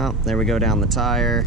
Oh, there we go down the tire.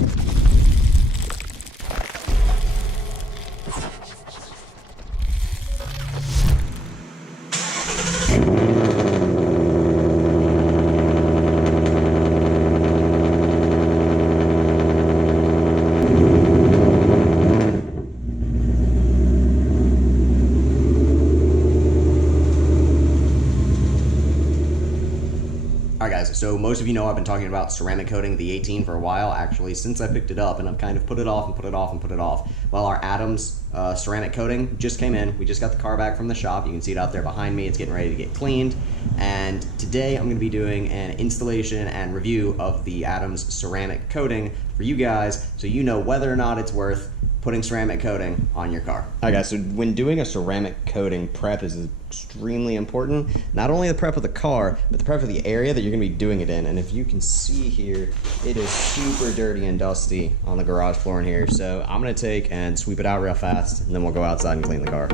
Alright guys, so most of you know I've been talking about ceramic coating the 18 for a while, actually, since I picked it up, and I've kind of put it off and put it off and put it off. Well, our Adams ceramic coating just came in. We just got the car back from the shop. You can see it out there behind me. It's getting ready to get cleaned. And today I'm going to be doing an installation and review of the Adams ceramic coating for you guys, so you know whether or not it's worth putting ceramic coating on your car. Alright guys, so when doing a ceramic coating, prep is extremely important. Not only the prep of the car, but the prep of the area that you're gonna be doing it in. And if you can see here, it is super dirty and dusty on the garage floor in here. So I'm gonna take and sweep it out real fast, and then we'll go outside and clean the car.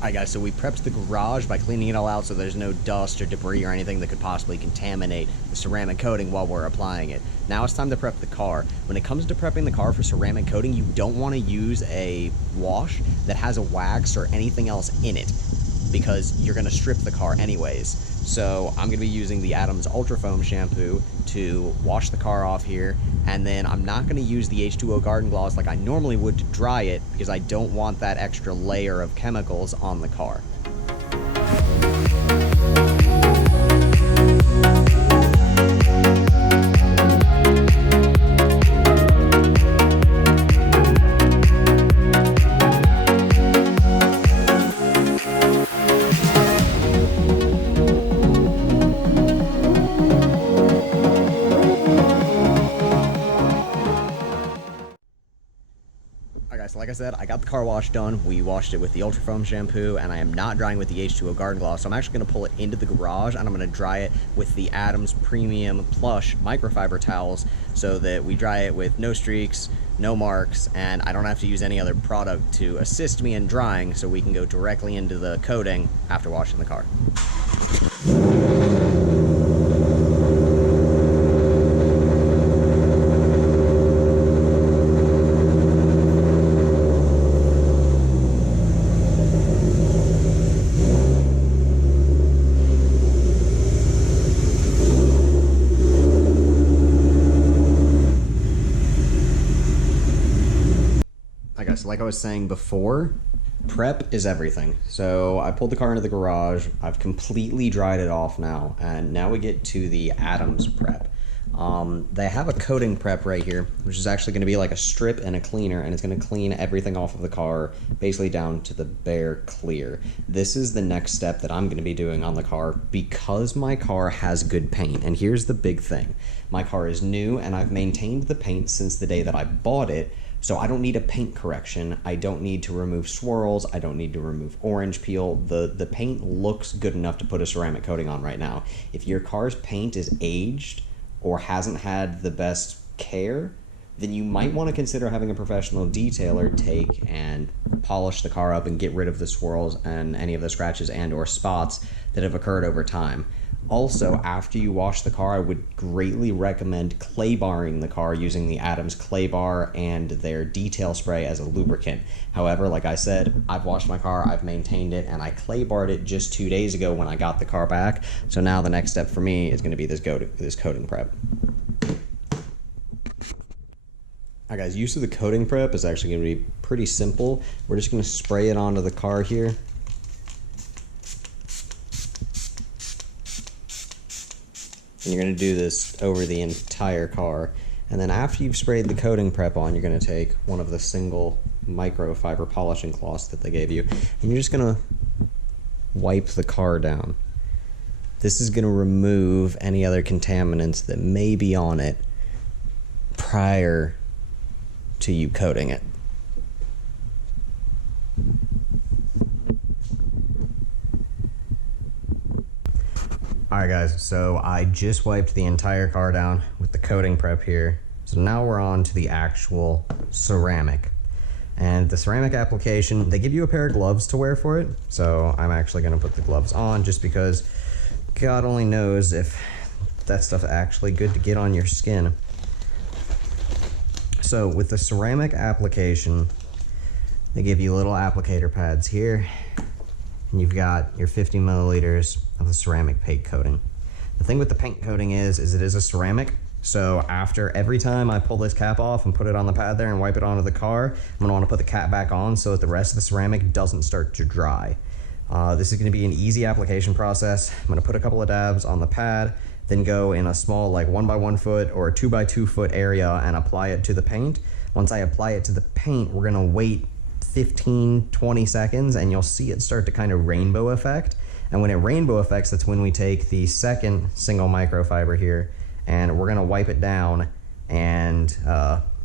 Alright guys, so we prepped the garage by cleaning it all out so there's no dust or debris or anything that could possibly contaminate the ceramic coating while we're applying it. Now it's time to prep the car. When it comes to prepping the car for ceramic coating, you don't want to use a wash that has a wax or anything else in it, because you're going to strip the car anyways. So I'm going to be using the Adams Ultra Foam shampoo to wash the car off here, and then I'm not going to use the H2O Garden Gloss like I normally would to dry it, because I don't want that extra layer of chemicals on the car. So like I said, I got the car wash done. We washed it with the Ultra Foam shampoo, and I am not drying with the H2O Garden Gloss. So I'm actually going to pull it into the garage, and I'm going to dry it with the Adams Premium Plush microfiber towels, so that we dry it with no streaks, no marks, and I don't have to use any other product to assist me in drying, so we can go directly into the coating after washing the car. So like I was saying before, prep is everything. So I pulled the car into the garage. I've completely dried it off now, and now we get to the Adams prep. They have a coating prep right here, which is actually going to be like a strip and a cleaner, and it's going to clean everything off of the car, basically down to the bare clear. This is the next step that I'm going to be doing on the car, because my car has good paint. And here's the big thing. My car is new, and I've maintained the paint since the day that I bought it. So I don't need a paint correction. I don't need to remove swirls. I don't need to remove orange peel. The paint looks good enough to put a ceramic coating on right now. If your car's paint is aged or hasn't had the best care, then you might want to consider having a professional detailer take and polish the car up and get rid of the swirls and any of the scratches and or spots that have occurred over time. Also, after you wash the car, I would greatly recommend clay barring the car using the Adams clay bar and their detail spray as a lubricant. However, like I said, I've washed my car, I've maintained it, and I clay barred it just 2 days ago when I got the car back. So now the next step for me is going to be this coating prep. Alright guys, use of the coating prep is actually going to be pretty simple. We're just going to spray it onto the car here. And you're going to do this over the entire car. And then after you've sprayed the coating prep on, you're going to take one of the single microfiber polishing cloths that they gave you, and you're just going to wipe the car down. This is going to remove any other contaminants that may be on it prior to you coating it. Alright guys, so I just wiped the entire car down with the coating prep here. So now we're on to the actual ceramic. And the ceramic application, they give you a pair of gloves to wear for it. So I'm actually gonna put the gloves on just because God only knows if that stuff actually good to get on your skin. So with the ceramic application, they give you little applicator pads here, and you've got your 50 milliliters of the ceramic paint coating. The thing with the paint coating is it is a ceramic, so after every time I pull this cap off and put it on the pad there and wipe it onto the car, I'm gonna wanna put the cap back on so that the rest of the ceramic doesn't start to dry. This is gonna be an easy application process. I'm gonna put a couple of dabs on the pad, then go in a small like 1 by 1 foot or 2 by 2 foot area and apply it to the paint. Once I apply it to the paint, we're gonna wait 15-20 seconds and you'll see it start to kind of rainbow effect. And when it rainbow effects, that's when we take the second single microfiber here and we're gonna wipe it down and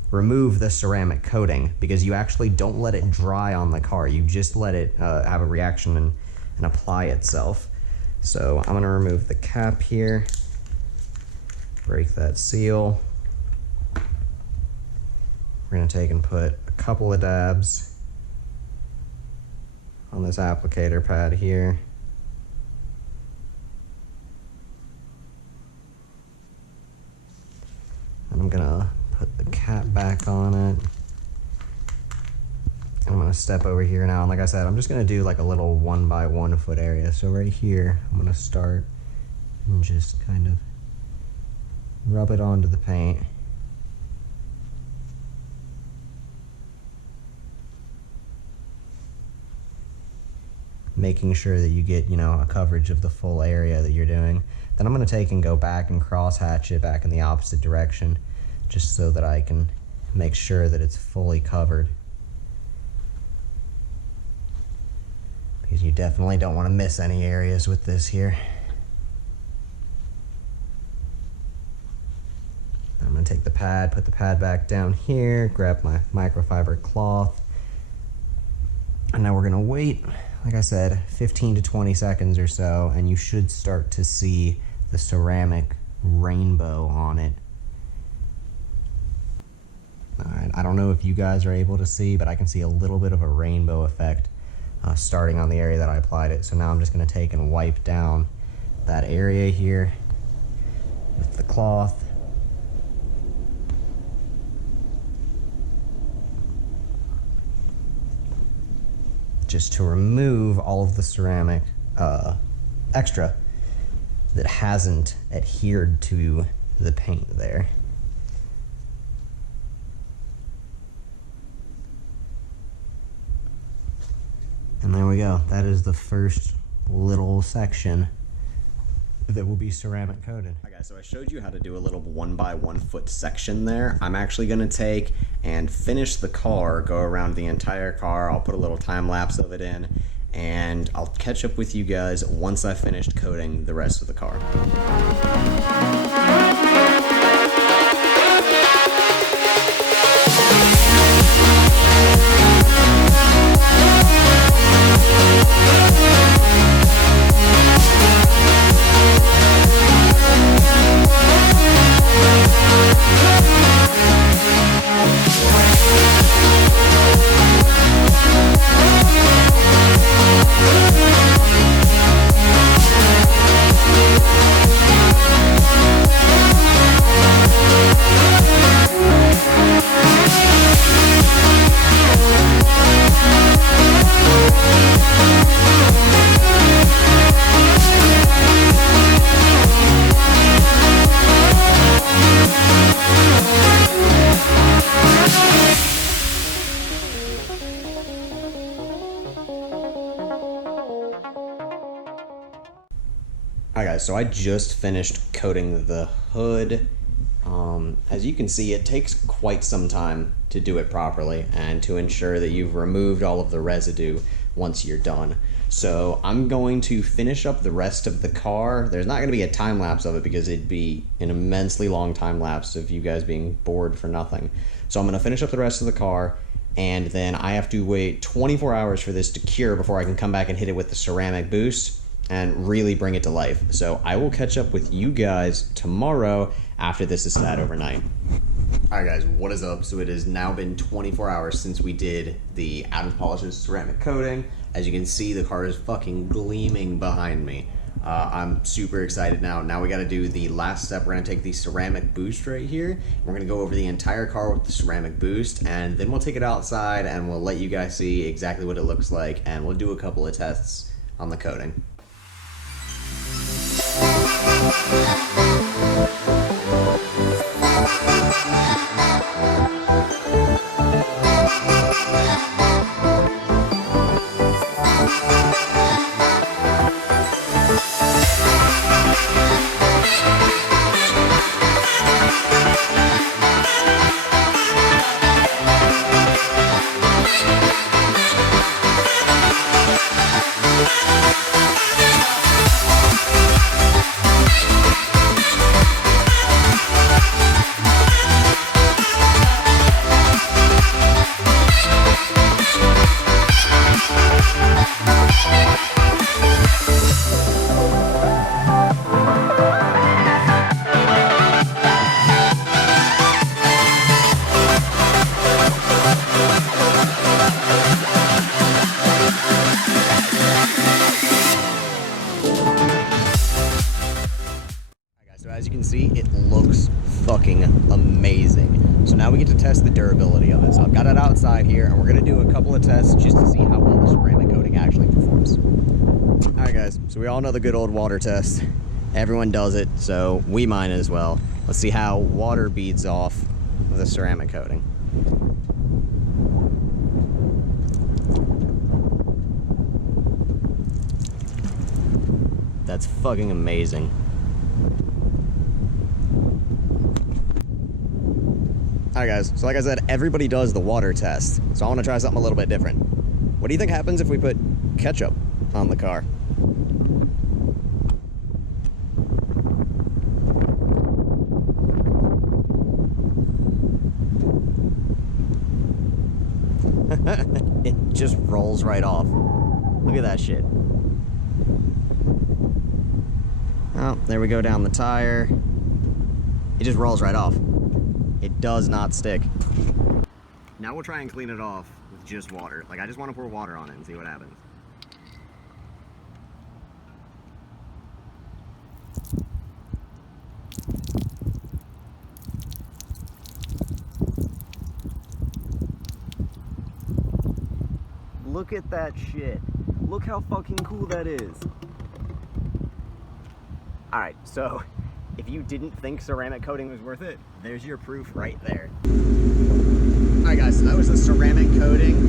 remove the ceramic coating, because you actually don't let it dry on the car. You just let it have a reaction and apply itself. So I'm gonna remove the cap here, break that seal. We're gonna take and put a couple of dabs on this applicator pad here. And I'm gonna put the cap back on it. I'm gonna step over here now, and like I said, I'm just gonna do like a little 1 by 1 foot area. So right here, I'm gonna start and just kind of rub it onto the paint. Making sure that you get, you know, a coverage of the full area that you're doing. Then I'm gonna take and go back and cross hatch it back in the opposite direction, just so that I can make sure that it's fully covered. Because you definitely don't want to miss any areas with this here. I'm gonna take the pad, put the pad back down here, grab my microfiber cloth, and now we're gonna wait, like I said, 15 to 20 seconds or so, and you should start to see the ceramic rainbow on it. Alright, I don't know if you guys are able to see, but I can see a little bit of a rainbow effect starting on the area that I applied it. So now I'm just going to take and wipe down that area here with the cloth. Just to remove all of the ceramic extra that hasn't adhered to the paint there. And there we go. That is the first little section that will be ceramic coated. Hi guys, so I showed you how to do a little 1 by 1 foot section there. I'm actually gonna take and finish the car, go around the entire car. I'll put a little time lapse of it in, and I'll catch up with you guys once I've finished coating the rest of the car. Alright guys, so I just finished coating the hood. As you can see, it takes quite some time to do it properly and to ensure that you've removed all of the residue once you're done. So I'm going to finish up the rest of the car. There's not going to be a time lapse of it because it'd be an immensely long time lapse of you guys being bored for nothing. So I'm going to finish up the rest of the car, and then I have to wait 24 hours for this to cure before I can come back and hit it with the ceramic boost and really bring it to life. So I will catch up with you guys tomorrow after this is sat overnight. Alright guys, what is up? So it has now been 24 hours since we did the Adams Polishes ceramic coating. As you can see, the car is fucking gleaming behind me. I'm super excited now. Now we gotta do the last step. We're gonna take the ceramic boost right here. We're gonna go over the entire car with the ceramic boost, and then we'll take it outside and we'll let you guys see exactly what it looks like, and we'll do a couple of tests on the coating. So as you can see, it looks fucking amazing. So now we get to test the durability of it. So I've got it outside here, and we're gonna do a couple of tests just to see how well the ceramic coating actually performs. All right guys, so we all know the good old water test. Everyone does it, so we might as well. Let's see how water beads off with the ceramic coating. That's fucking amazing. Alright guys, so like I said, everybody does the water test, so I want to try something a little bit different. What do you think happens if we put ketchup on the car? It just rolls right off. Look at that shit. Oh, there we go down the tire. It just rolls right off. It does not stick. Now we'll try and clean it off with just water. Like, I just want to pour water on it and see what happens. Look at that shit. Look how fucking cool that is. Alright, so if you didn't think ceramic coating was worth it, there's your proof right there. Alright guys, so that was the ceramic coating.